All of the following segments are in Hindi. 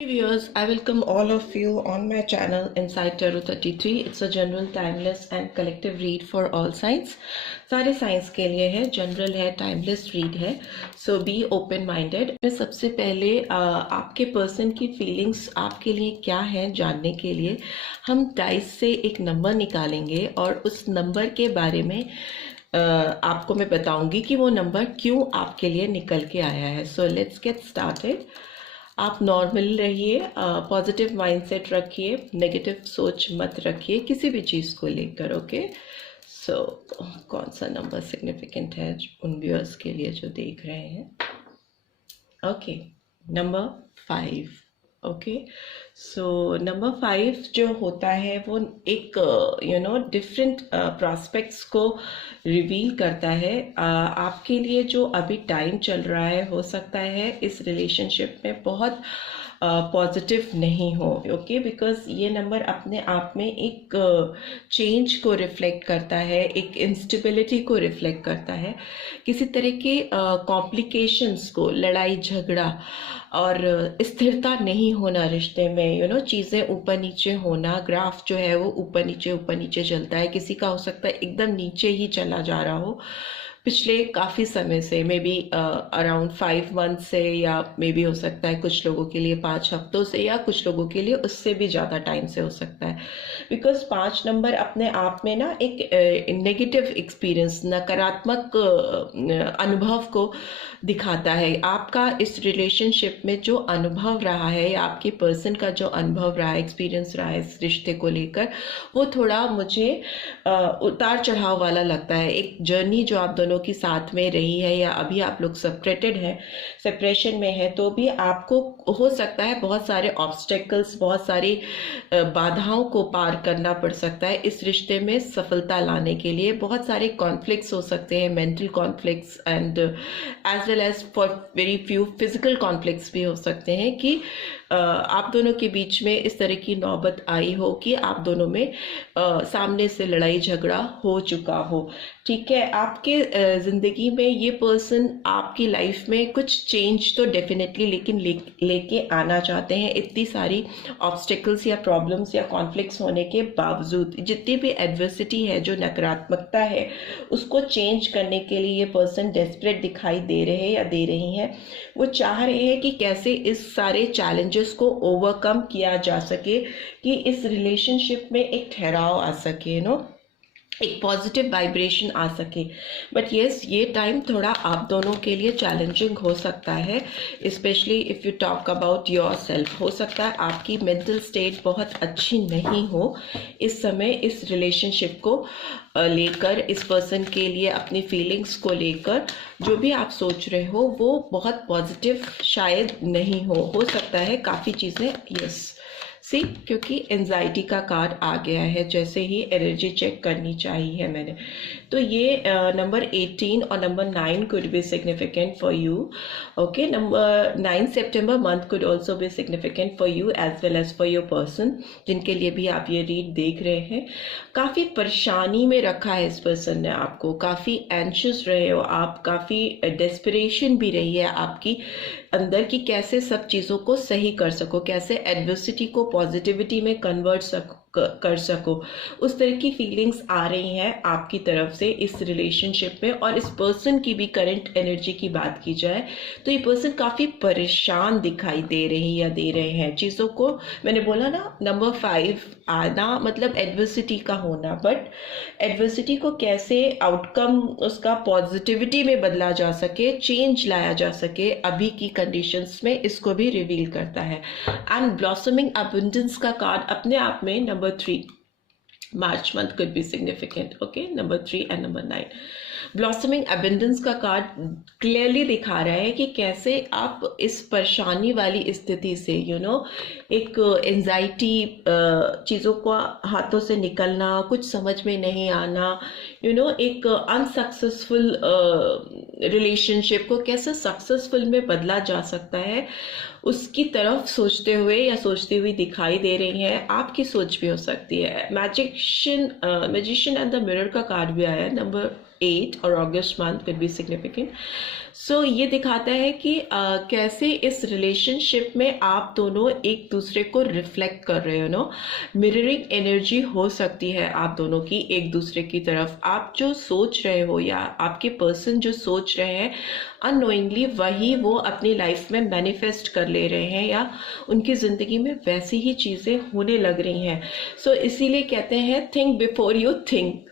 Viewers, I welcome all of you on my channel Inside Tarot 33. It's a general, timeless and collective read for all signs. सारे साइंस के लिए है, जनरल है, टाइमलेस रीड है. सो बी ओपन माइंडेड. मैं सबसे पहले आपके पर्सन की फीलिंग्स आपके लिए क्या है जानने के लिए हम डाइस से एक नंबर निकालेंगे और उस नंबर के बारे में आपको मैं बताऊंगी कि वो नंबर क्यों आपके लिए निकल के आया है. So let's get started. आप नॉर्मल रहिए, पॉजिटिव माइंडसेट रखिए, नेगेटिव सोच मत रखिए किसी भी चीज़ को लेकर. ओके, सो कौन सा नंबर सिग्निफिकेंट है उन व्यूअर्स के लिए जो देख रहे हैं? Okay, number 5. Okay, so number 5 जो होता है वो एक डिफरेंट प्रॉस्पेक्ट्स को रिवील करता है. आपके लिए जो अभी टाइम चल रहा है हो सकता है इस रिलेशनशिप में बहुत पॉजिटिव नहीं हो. ओके, बिकॉज ये नंबर अपने आप में एक चेंज को रिफ्लेक्ट करता है, एक इंस्टेबिलिटी को रिफ्लेक्ट करता है, किसी तरह के कॉम्प्लिकेशंस को, लड़ाई झगड़ा और स्थिरता नहीं होना रिश्ते में. चीज़ें ऊपर नीचे होना, ग्राफ जो है वो ऊपर नीचे चलता है. किसी का हो सकता है एकदम नीचे ही चला जा रहा हो पिछले काफ़ी समय से, मे बी अराउंड 5 मंथ से, या मे बी हो सकता है कुछ लोगों के लिए 5 हफ्तों से, या कुछ लोगों के लिए उससे भी ज़्यादा टाइम से हो सकता है. बिकॉज 5 नंबर अपने आप में ना एक नेगेटिव एक्सपीरियंस, नकारात्मक अनुभव को दिखाता है. आपका इस रिलेशनशिप में जो अनुभव रहा है या आपके पर्सन का जो अनुभव रहा है, एक्सपीरियंस रहा है इस रिश्ते को लेकर, वो थोड़ा मुझे उतार चढ़ाव वाला लगता है. एक जर्नी जो आप दोनों की साथ में रही है, या अभी आप लोग सेपरेटेड हैं, सेपरेशन में है, तो भी आपको हो सकता है बहुत सारे ऑब्स्टेकल्स, बहुत सारी बाधाओं को पार करना पड़ सकता है इस रिश्ते में सफलता लाने के लिए. बहुत सारे कॉन्फ्लिक्ट्स हो सकते हैं, mental conflicts and as well as for very few physical conflicts भी हो सकते हैं कि आप दोनों के बीच में इस तरह की नौबत आई हो कि आप दोनों में सामने से लड़ाई झगड़ा हो चुका हो. ठीक है, आपके ज़िंदगी में ये पर्सन आपकी लाइफ में कुछ चेंज तो डेफिनेटली लेकिन लेके आना चाहते हैं. इतनी सारी ऑब्स्टेकल्स या प्रॉब्लम्स या कॉन्फ्लिक्ट्स होने के बावजूद, जितनी भी एडवर्सिटी है, जो नकारात्मकता है, उसको चेंज करने के लिए ये पर्सन डेस्परेट दिखाई दे रहे हैं या दे रही हैं. वो चाह रहे हैं कि कैसे इस सारे चैलेंजेस को ओवरकम किया जा सके, कि इस रिलेशनशिप में एक ठहराव आ सके, एक पॉजिटिव वाइब्रेशन आ सके. बट येस, ये टाइम थोड़ा आप दोनों के लिए चैलेंजिंग हो सकता है, specially if you talk about your self. हो सकता है आपकी मेंटल स्टेट बहुत अच्छी नहीं हो इस समय इस रिलेशनशिप को लेकर, इस पर्सन के लिए अपनी फीलिंग्स को लेकर जो भी आप सोच रहे हो वो बहुत पॉजिटिव शायद नहीं हो सकता है काफ़ी चीज़ें. यस, सी, क्योंकि एंजाइटी का कार्ड आ गया है, जैसे ही एनर्जी चेक करनी चाहिए मैंने. तो ये नंबर 18 और number 9 could be significant for you. Okay, number 9 सितंबर month could also be significant for you as well as for your person, जिनके लिए भी आप ये रीड देख रहे हैं. काफ़ी परेशानी में रखा है इस पर्सन ने आपको, काफ़ी एंशियस रहे हो आप, काफ़ी डेस्परेशन भी रही है आपकी अंदर कि कैसे सब चीज़ों को सही कर सको, कैसे एडवर्सिटी को पॉजिटिविटी में कन्वर्ट कर सको. उस तरह की फीलिंग्स आ रही हैं आपकी तरफ से इस रिलेशनशिप में. और इस पर्सन की भी करंट एनर्जी की बात की जाए तो ये पर्सन काफ़ी परेशान दिखाई दे रही या दे रहे हैं चीज़ों को. मैंने बोला ना, नंबर 5 आना मतलब एडवर्सिटी का होना, बट एडवर्सिटी को कैसे आउटकम उसका पॉजिटिविटी में बदला जा सके, चेंज लाया जा सके अभी की कंडीशंस में, इसको भी रिवील करता है. एंड ब्लॉसमिंग अबंडेंस का कार्ड अपने आप में number 3, March month could be significant. Okay, number 3 and number 9. Blossoming abundance का कार्ड क्लियरली दिखा रहा है कि कैसे आप इस परेशानी वाली स्थिति से एक एंजाइटी, चीज़ों को हाथों से निकलना, कुछ समझ में नहीं आना, एक अनसक्सेसफुल रिलेशनशिप को कैसे सक्सेसफुल में बदला जा सकता है, उसकी तरफ सोचते हुए या सोचती हुई दिखाई दे रही हैं. आपकी सोच भी हो सकती है. मैजिशियन एंड द मिरर का कार्ड भी आया है, नंबर 8 और अगस्त मंथ could be significant. सो ये दिखाता है कि कैसे इस रिलेशनशिप में आप दोनों एक दूसरे को रिफ्लेक्ट कर रहे हो, नो मिररिंग एनर्जी हो सकती है आप दोनों की एक दूसरे की तरफ. आप जो सोच रहे हो या आपके पर्सन जो सोच रहे हैं अननोइंगली वही वो अपनी लाइफ में मैनिफेस्ट कर ले रहे हैं या उनकी ज़िंदगी में वैसी ही चीज़ें होने लग रही हैं. सो इसीलिए कहते हैं थिंक बिफोर यू थिंक.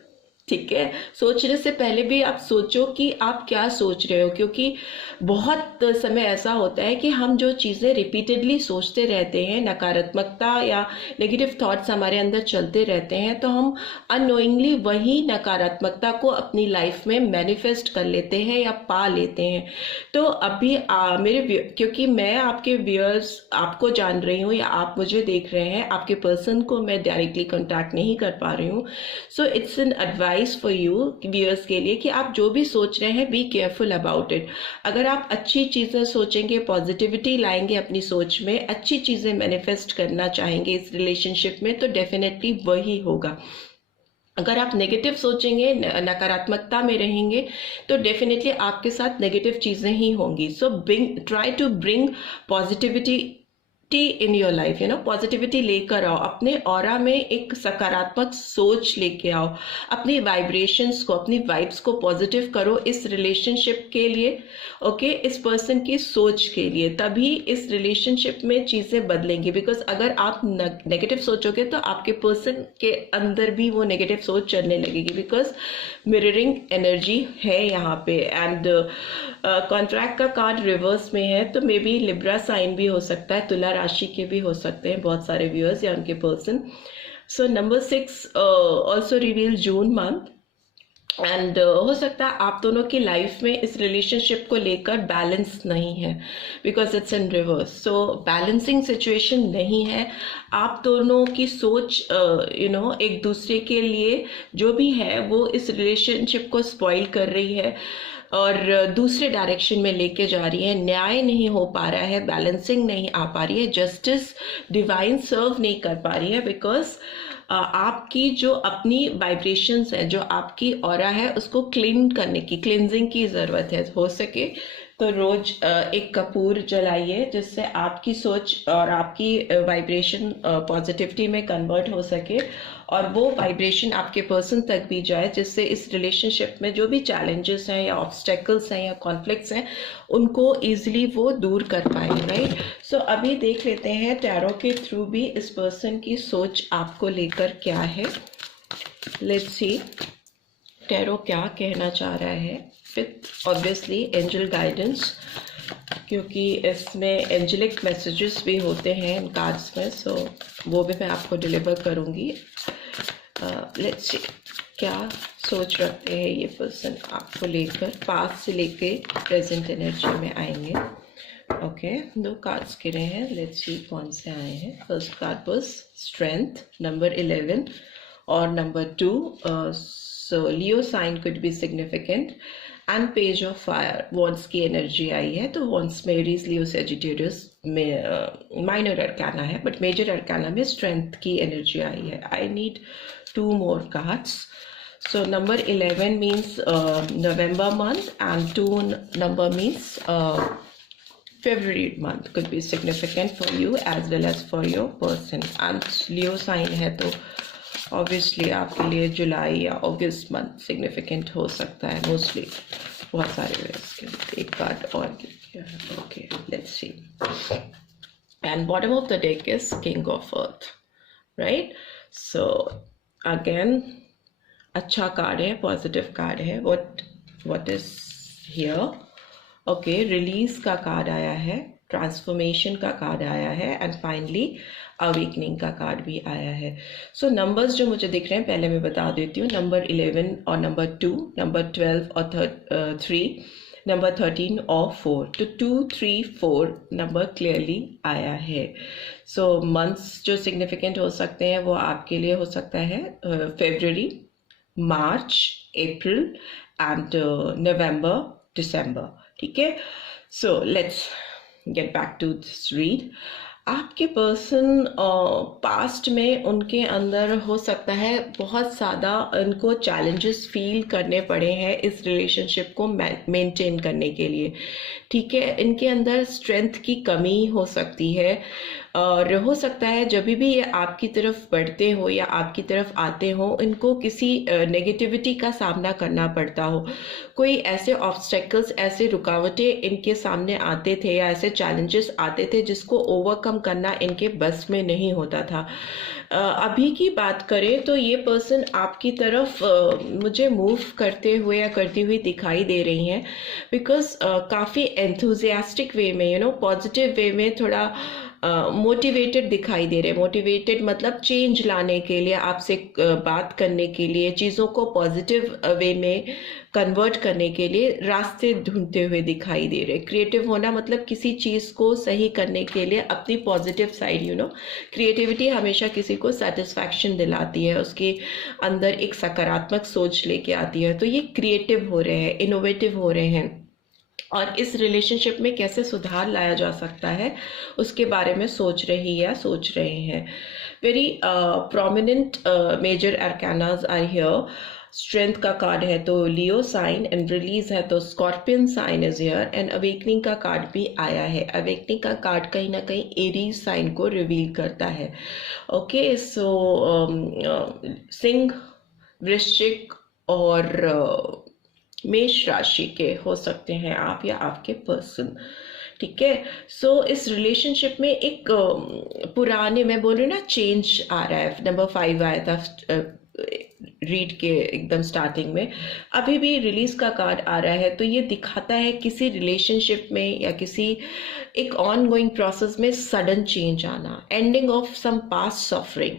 ठीक है, सोचने से पहले भी आप सोचो कि आप क्या सोच रहे हो, क्योंकि बहुत समय ऐसा होता है कि हम जो चीज़ें रिपीटेडली सोचते रहते हैं, नकारात्मकता या नेगेटिव थॉट्स हमारे अंदर चलते रहते हैं, तो हम अननोइंगली वही नकारात्मकता को अपनी लाइफ में मैनिफेस्ट कर लेते हैं या पा लेते हैं. तो अभी क्योंकि मैं आपके व्यूअर्स आपको जान रही हूँ या आप मुझे देख रहे हैं, आपके पर्सन को मैं डायरेक्टली कॉन्टैक्ट नहीं कर पा रही हूँ. So it's an advice for you viewers के लिए कि आप जो भी सोच रहे हैं बी केयरफुल अबाउट इट. अगर आप अच्छी चीज़ें सोचेंगे, पॉजिटिविटी लाएंगे अपनी सोच में, अच्छी चीज़ें मैनिफेस्ट करना चाहेंगे इस रिलेशनशिप में, तो डेफिनेटली वही होगा. अगर आप नेगेटिव सोचेंगे, नकारात्मकता में रहेंगे, तो डेफिनेटली आपके साथ नेगेटिव चीज़ें ही होंगी. So try to bring positivity in your life, you know, positivity लेकर आओ, अपने ऑरा में एक सकारात्मक सोच लेके आओ, अपनी वाइब्रेशंस को, अपनी वाइब्स को पॉजिटिव करो इस रिलेशनशिप के लिए, ओके, इस पर्सन की सोच के लिए. तभी इस रिलेशनशिप में चीज़ें बदलेंगी. बिकॉज अगर आप नेगेटिव सोचोगे तो आपके पर्सन के अंदर भी वो नेगेटिव सोच चलने लगेगी, बिकॉज मिररिंग एनर्जी है यहाँ पे. एंड कॉन्ट्रैक्ट का कार्ड रिवर्स में है, तो मे बी लिब्रा साइन भी हो सकता है, तुला राशि के भी हो सकते हैं बहुत सारे व्यूअर्स या उनके person. So number 6 also reveal June month. And हो सकता है आप दोनों की लाइफ में इस रिलेशनशिप को लेकर बैलेंस नहीं है, because it's in reverse. So balancing situation नहीं है. आप दोनों की सोच एक दूसरे के लिए जो भी है वो इस रिलेशनशिप को स्पॉइल कर रही है और दूसरे डायरेक्शन में लेके जा रही है. न्याय नहीं हो पा रहा है, बैलेंसिंग नहीं आ पा रही है, जस्टिस डिवाइन सर्व नहीं कर पा रही है. बिकॉज आपकी जो अपनी वाइब्रेशंस है, जो आपकी ऑरा है, उसको क्लीन करने की, क्लिनजिंग की ज़रूरत है. हो सके तो रोज एक कपूर जलाइए, जिससे आपकी सोच और आपकी वाइब्रेशन पॉजिटिविटी में कन्वर्ट हो सके और वो वाइब्रेशन आपके पर्सन तक भी जाए, जिससे इस रिलेशनशिप में जो भी चैलेंजेस हैं या ऑब्स्टेकल्स हैं या कॉन्फ्लिक्ट्स हैं उनको ईजिली वो दूर कर पाए. राइट. सो अभी देख लेते हैं टैरो के थ्रू भी इस पर्सन की सोच आपको लेकर क्या है. लेट्स सी टैरो क्या कहना चाह रहा है. विथ ऑब्वियसली एंजल गाइडेंस, क्योंकि इसमें एंजलिक मैसेजेस भी होते हैं इन कार्ड्स में, सो वो भी मैं आपको डिलीवर करूँगी. लेट्स सी क्या सोच रखते हैं ये पर्सन आपको लेकर, पास्ट से लेके प्रेजेंट एनर्जी में आएंगे. ओके, 2 कार्ड्स गिरे हैं. लेट्स सी कौन से आए हैं. First card was strength, number 11 और number 2. So Leo sign could be significant. And page of fire, wands की एनर्जी आई है. तो वॉन्ट्स में एरीज, लियो, सजिटेरियस में माइनर अरकाना है, बट मेजर अरकाना में स्ट्रेंथ की एनर्जी आई है. I need 2 more cards. So number 11 means November month and 2 number means February month could be significant for you as well as for your person. And Leo sign है तो obviously आपके लिए जुलाई या अगस्त मंथ सिग्निफिकेंट हो सकता है मोस्टली. बहुत सारे वेज एक कार्ड और किया है. Okay, let's see. And bottom of the deck is king of earth. Right. So again अच्छा कार्ड है, पॉजिटिव कार्ड है. What is here. Okay, release का कार्ड आया है, ट्रांसफॉर्मेशन का कार्ड आया है एंड फाइनली अवेकनिंग का कार्ड भी आया है. सो नंबर्स जो मुझे दिख रहे हैं पहले मैं बता देती हूँ. नंबर 11 और नंबर 2, नंबर 12 और 3, नंबर 13 और 4. तो 2, 3, 4 नंबर क्लियरली आया है. सो मंथ्स जो सिग्निफिकेंट हो सकते हैं वो आपके लिए हो सकता है फरवरी, मार्च, अप्रैल एंड नवंबर, दिसंबर. ठीक है. So let's get back to this read. आपके पर्सन पास्ट में उनके अंदर हो सकता है बहुत ज़्यादा इनको चैलेंजेस फील करने पड़े हैं इस रिलेशनशिप को मेंटेन करने के लिए। ठीक है, इनके अंदर स्ट्रेंथ की कमी हो सकती है, और हो सकता है जब भी ये आपकी तरफ बढ़ते हो या आपकी तरफ आते हो, इनको किसी नेगेटिविटी का सामना करना पड़ता हो। कोई ऐसे ऑब्स्टेकल्स, ऐसे रुकावटें इनके सामने आते थे या ऐसे चैलेंजेस आते थे जिसको ओवरकम करना इनके बस में नहीं होता था। अभी की बात करें तो ये पर्सन आपकी तरफ मुझे मूव करते हुए या करती हुई दिखाई दे रही हैं, बिकॉज काफ़ी एंथुजियास्टिक वे में, पॉजिटिव वे में, थोड़ा मोटिवेटेड दिखाई दे रहे हैं। मोटिवेटेड मतलब चेंज लाने के लिए, आपसे बात करने के लिए, चीज़ों को पॉजिटिव वे में कन्वर्ट करने के लिए रास्ते ढूंढते हुए दिखाई दे रहे। क्रिएटिव होना मतलब किसी चीज़ को सही करने के लिए अपनी पॉजिटिव साइड, क्रिएटिविटी हमेशा किसी को सेटिस्फैक्शन दिलाती है, उसके अंदर एक सकारात्मक सोच लेके आती है। तो ये क्रिएटिव हो रहे हैं, इनोवेटिव हो रहे हैं, और इस रिलेशनशिप में कैसे सुधार लाया जा सकता है उसके बारे में सोच रहे हैं। Very prominent major arcanas are here. Strength का कार्ड है तो लियो साइन, एंड रिलीज है तो scorpion sign is here, and awakening का कार्ड भी आया है। अवेकनिंग का कार्ड कहीं ना कहीं एरीज साइन को रिवील करता है। ओके, सो सिंह, वृश्चिक और मेष राशि के हो सकते हैं आप या आपके पर्सन। ठीक है, सो इस रिलेशनशिप में एक पुराने, मैं बोल रही हूँ ना, चेंज आ रहा है। नंबर 5 आया था रीड के एकदम स्टार्टिंग में, अभी भी रिलीज का कार्ड आ रहा है। तो ये दिखाता है किसी रिलेशनशिप में या किसी एक ऑन गोइंग प्रोसेस में सडन चेंज आना, ending of some past suffering.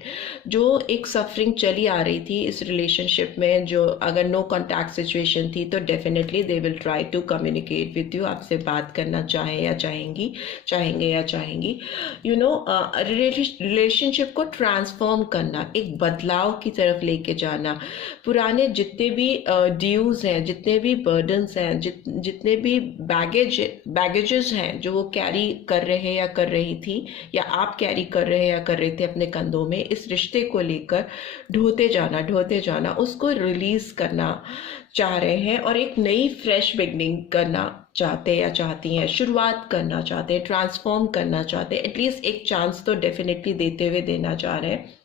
जो एक सफरिंग चली आ रही थी इस रिलेशनशिप में, जो अगर नो कॉन्टैक्ट सिचुएशन थी, तो definitely they will try to communicate with you, आपसे बात करना चाहेंगे या चाहेंगी। रिलेशनशिप को ट्रांसफॉर्म करना, एक बदलाव की तरफ लेके जाना। पुराने जितने भी ड्यूज हैं, जितने भी बर्डन्स हैं, जितने भी बैगेजेस हैं जो वो कैरी कर रहे हैं या कर रही थी, या आप कैरी कर रहे हैं या कर रहे थे अपने कंधों में, इस रिश्ते को लेकर ढोते जाना, उसको रिलीज करना चाह रहे हैं, और एक नई फ्रेश बिगनिंग करना चाहते या चाहती हैं, शुरुआत करना चाहते हैं, ट्रांसफॉर्म करना चाहते हैं। एटलीस्ट एक चांस तो डेफिनेटली देना चाह रहे हैं,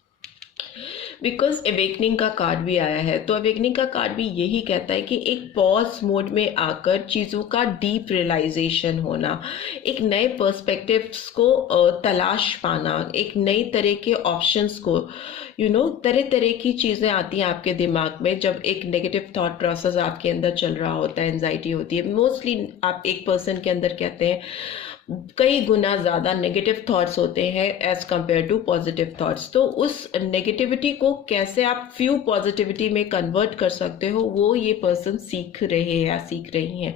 बिकॉज अवेकनिंग का कार्ड भी आया है। तो अवेकनिंग का कार्ड भी यही कहता है कि एक पॉज मोड में आकर चीज़ों का डीप रियलाइजेशन होना, एक नए पर्सपेक्टिव्स को तलाश पाना, एक नई तरह के ऑप्शंस को, तरह तरह की चीज़ें आती हैं आपके दिमाग में जब एक नेगेटिव थॉट प्रोसेस आपके अंदर चल रहा होता है, एंजाइटी होती है। मोस्टली आप एक पर्सन के अंदर कहते हैं कई गुना ज़्यादा नेगेटिव थॉट्स होते हैं as compare to positive thoughts. तो उस नेगेटिविटी को कैसे आप फ्यू पॉजिटिविटी में कन्वर्ट कर सकते हो, वो ये पर्सन सीख रहे या सीख रही हैं।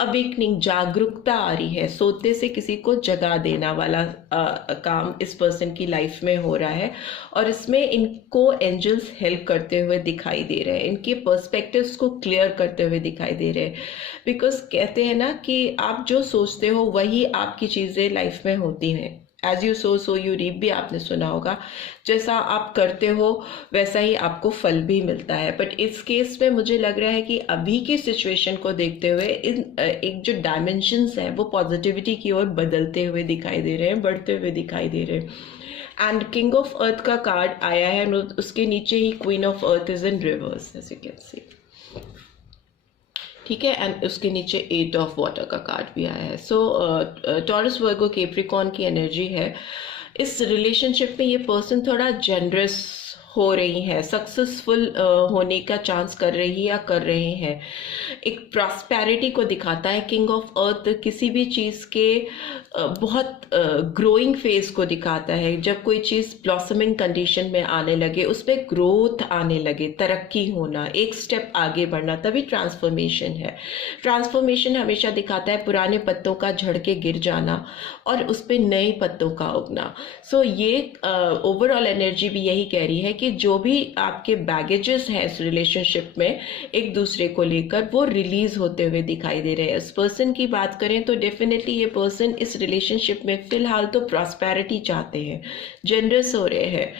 अवेकनिंग, जागरूकता आ रही है, सोते से किसी को जगा देना वाला काम इस पर्सन की लाइफ में हो रहा है, और इसमें इनको एंजल्स हेल्प करते हुए दिखाई दे रहे हैं, इनके पर्सपेक्टिव्स को क्लियर करते हुए दिखाई दे रहे हैं। बिकॉज कहते हैं ना कि आप जो सोचते हो वही आपकी चीज़ें लाइफ में होती हैं। As you sow you reap भी आपने सुना होगा, जैसा आप करते हो वैसा ही आपको फल भी मिलता है। बट इस केस में मुझे लग रहा है कि अभी की सिचुएशन को देखते हुए एक जो डायमेंशंस हैं वो पॉजिटिविटी की ओर बदलते हुए दिखाई दे रहे हैं, बढ़ते हुए दिखाई दे रहे हैं। एंड किंग ऑफ अर्थ का कार्ड आया है, उसके नीचे ही queen of earth is in reverse, as you can see. ठीक है, एंड उसके नीचे 8 ऑफ वाटर का कार्ड भी आया है। सो टॉरस, वर्गो, कैप्रिकॉर्न की एनर्जी है। इस रिलेशनशिप में ये पर्सन थोड़ा जेनरस हो रही है, सक्सेसफुल होने का चांस कर रही या कर रहे हैं। एक प्रॉस्पेरिटी को दिखाता है। किंग ऑफ अर्थ किसी भी चीज़ के बहुत ग्रोइंग फेज को दिखाता है। जब कोई चीज़ ब्लॉसमिंग कंडीशन में आने लगे, उस पर ग्रोथ आने लगे, तरक्की होना, एक स्टेप आगे बढ़ना, तभी ट्रांसफॉर्मेशन है। ट्रांसफॉर्मेशन हमेशा दिखाता है पुराने पत्तों का झड़ के गिर जाना और उस पर नए पत्तों का उगना। सो ये ओवरऑल एनर्जी भी यही कह रही है कि जो भी आपके बैगेजेस हैं इस रिलेशनशिप में एक दूसरे को लेकर वो रिलीज होते हुए दिखाई दे रहे हैं। इस पर्सन की बात करें तो डेफिनेटली ये पर्सन इस रिलेशनशिप में फिलहाल तो प्रॉस्पेरिटी चाहते हैं, जनरस हो रहे हैं,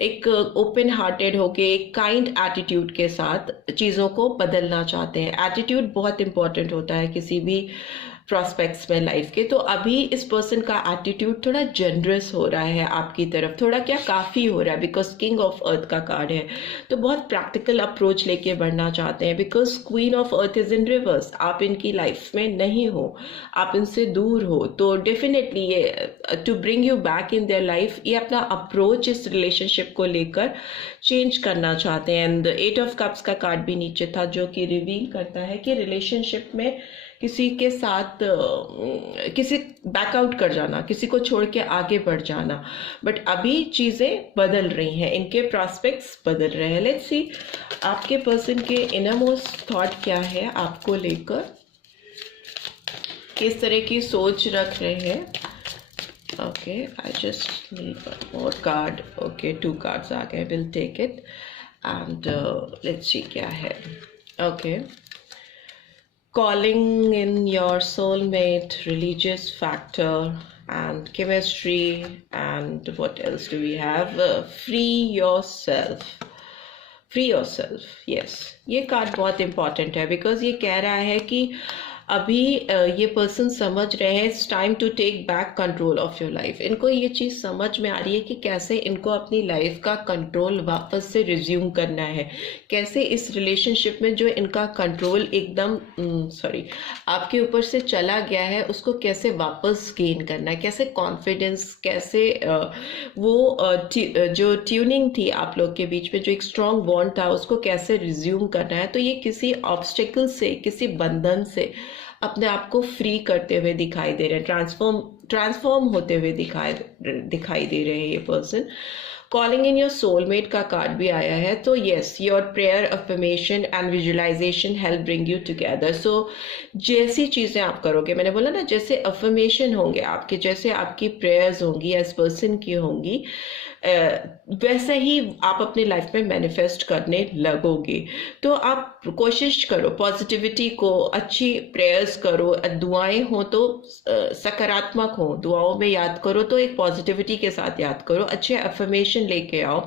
एक ओपन हार्टेड होके एक काइंड एटीट्यूड के साथ चीज़ों को बदलना चाहते हैं। एटीट्यूड बहुत इंपॉर्टेंट होता है किसी भी प्रॉस्पेक्ट्स में लाइफ के। तो अभी इस पर्सन का एटीट्यूड थोड़ा जनरस हो रहा है आपकी तरफ, थोड़ा क्या काफ़ी हो रहा है, बिकॉज किंग ऑफ अर्थ का कार्ड है। तो बहुत प्रैक्टिकल अप्रोच लेके बढ़ना चाहते हैं, because queen of earth is in reverse. आप इनकी लाइफ में नहीं हो, आप इनसे दूर हो, तो डेफिनेटली ये to bring you back in their life ये अपना अप्रोच इस रिलेशनशिप को लेकर चेंज करना चाहते हैं। एंड 8 ऑफ कप्स का कार्ड भी नीचे था जो कि रिवील करता है कि रिलेशनशिप में किसी के साथ किसी बैकआउट कर जाना, किसी को छोड़ के आगे बढ़ जाना, बट अभी चीज़ें बदल रही हैं, इनके प्रॉस्पेक्ट्स बदल रहे हैं। लेट्स सी आपके पर्सन के इनर मोस्ट थॉट क्या है आपको लेकर, किस तरह की सोच रख रहे हैं। Okay, I just need one more card. Okay, 2 cards आ गए, will take it and let's see क्या है। Okay, calling in your soulmate, religious factor and chemistry, and what else do we have? Free yourself. Free yourself, yes, ये कार्ड बहुत इंपॉर्टेंट है बिकॉज ये कह रहा है कि अभी ये पर्सन समझ रहे हैं it's time to take back control of your life. इनको ये चीज़ समझ में आ रही है कि कैसे इनको अपनी लाइफ का कंट्रोल वापस से रिज्यूम करना है, कैसे इस रिलेशनशिप में जो इनका कंट्रोल एकदम आपके ऊपर से चला गया है उसको कैसे वापस गेन करना है, कैसे कॉन्फिडेंस, कैसे जो ट्यूनिंग थी आप लोग के बीच में, जो एक स्ट्रॉन्ग बॉन्ड था उसको कैसे रिज्यूम करना है। तो ये किसी ऑब्स्टिकल से, किसी बंधन से अपने आप को फ्री करते हुए दिखाई दे रहे हैं, ट्रांसफॉर्म होते हुए दिखाई दे रहे हैं ये person. Calling in your soulmate का कार्ड भी आया है, तो yes, your prayer, affirmation and visualisation help bring you together. So जैसी चीज़ें आप करोगे, मैंने बोला ना, जैसे अफर्मेशन होंगे आपके, जैसे आपकी प्रेयर्स होंगी या इस पर्सन की होंगी, वैसे ही आप अपनी लाइफ में मैनिफेस्ट करने लगोगे। तो आप कोशिश करो पॉजिटिविटी को, अच्छी प्रेयर्स करो, दुआएं हो तो सकारात्मक हो, दुआओं में याद करो तो एक पॉजिटिविटी के साथ याद करो, अच्छे अफर्मेशन लेके आओ,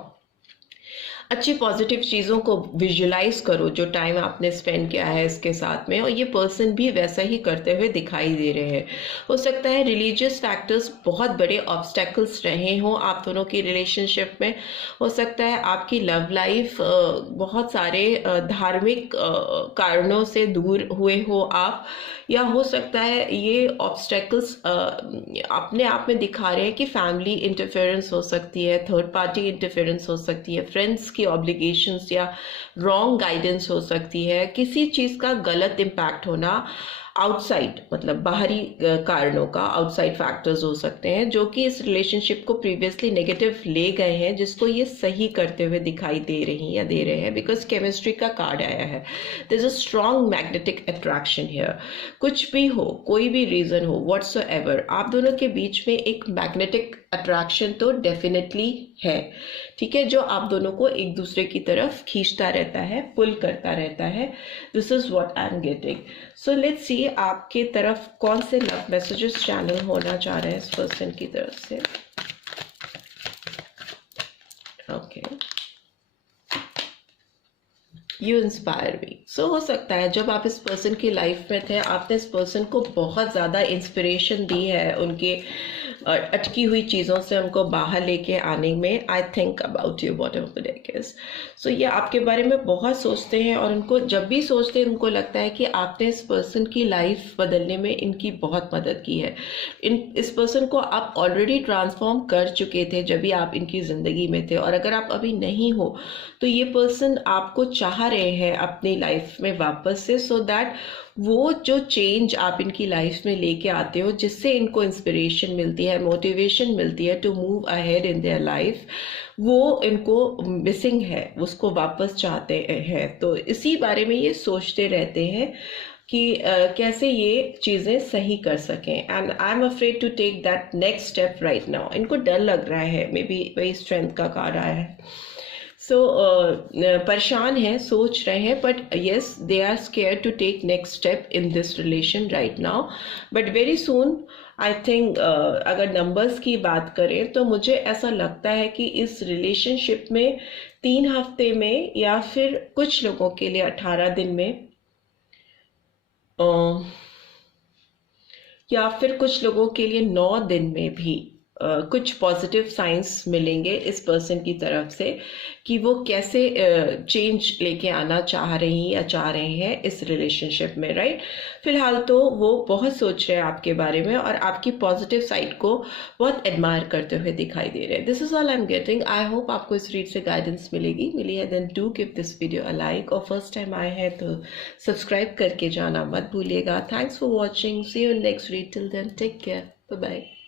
अच्छी पॉजिटिव चीज़ों को विजुलाइज करो जो टाइम आपने स्पेंड किया है इसके साथ में, और ये पर्सन भी वैसा ही करते हुए दिखाई दे रहे हैं। हो सकता है रिलीजियस फैक्टर्स बहुत बड़े ऑब्स्टेकल्स रहे हों आप दोनों की रिलेशनशिप में, हो सकता है आपकी लव लाइफ बहुत सारे धार्मिक कारणों से दूर हुए हो आप, या हो सकता है ये ऑब्स्टेकल्स अपने आप में दिखा रहे हैं कि फैमिली इंटरफेरेंस हो सकती है, थर्ड पार्टी इंटरफेरेंस हो सकती है, फ्रेंड्स की ऑब्लिगेशंस या रॉन्ग गाइडेंस हो सकती है, किसी चीज़ का गलत इम्पैक्ट होना आउटसाइड, मतलब बाहरी कारणों का, आउटसाइड फैक्टर्स हो सकते हैं जो कि इस रिलेशनशिप को प्रीवियसली नेगेटिव ले गए हैं, जिसको ये सही करते हुए दिखाई दे रही या दे रहे हैं, बिकॉज केमिस्ट्री का कार्ड आया है। There is a strong magnetic attraction here. कुछ भी हो, कोई भी रीजन हो, व्हाट्सोएवर, आप दोनों के बीच में एक मैग्नेटिक अट्रैक्शन तो डेफिनेटली है, ठीक है, जो आप दोनों को एक दूसरे की तरफ खींचता रहता है, पुल करता रहता है। This is what I am getting. So let's see आपके तरफ कौन से लव मैसेजेस चैनल होना चाह रहे हैं इस पर्सन की तरफ से। Okay, you inspire me. So हो सकता है जब आप इस पर्सन की लाइफ में थे आपने इस पर्सन को बहुत ज़्यादा इंस्पिरेशन दी है, उनके अटकी हुई चीज़ों से हमको बाहर लेके आने में। I think about you whatever the deck is. So ये आपके बारे में बहुत सोचते हैं, और उनको जब भी सोचते हैं उनको लगता है कि आपने इस पर्सन की लाइफ बदलने में इनकी बहुत मदद की है। इस पर्सन को आप ऑलरेडी ट्रांसफॉर्म कर चुके थे जब भी आप इनकी ज़िंदगी में थे, और अगर आप अभी नहीं हो तो ये पर्सन आपको चाह रहे हैं अपनी लाइफ में वापस से, सो दैट वो जो चेंज आप इनकी लाइफ में लेके आते हो, जिससे इनको इंस्पिरेशन मिलती है, मोटिवेशन मिलती है to move ahead in their life, वो इनको मिसिंग है, उसको वापस चाहते हैं। तो इसी बारे में ये सोचते रहते हैं कि कैसे ये चीज़ें सही कर सकें। And I am afraid to take that next step right now. इनको डर लग रहा है, मे बी वही स्ट्रेंथ का कार्ड आया है। परेशान हैं, सोच रहे हैं, but yes they are scare to take next step in this relation right now, but very soon I think अगर नंबर्स की बात करें तो मुझे ऐसा लगता है कि इस रिलेशनशिप में 3 हफ्ते में या फिर कुछ लोगों के लिए 18 दिन में या फिर कुछ लोगों के लिए 9 दिन में भी कुछ पॉजिटिव साइंस मिलेंगे इस पर्सन की तरफ से कि वो कैसे चेंज लेके आना चाह रही या चाह रहे हैं इस रिलेशनशिप में, राइट। फिलहाल तो वो बहुत सोच रहे हैं आपके बारे में और आपकी पॉजिटिव साइड को बहुत एडमायर करते हुए दिखाई दे रहे हैं। This is all I am getting. I hope आपको इस रीड से गाइडेंस मिली है then do give this video a like, और फर्स्ट टाइम आए हैं तो सब्सक्राइब करके जाना मत भूलिएगा। Thanks for watching, see you in next read, till then take care, bye bye.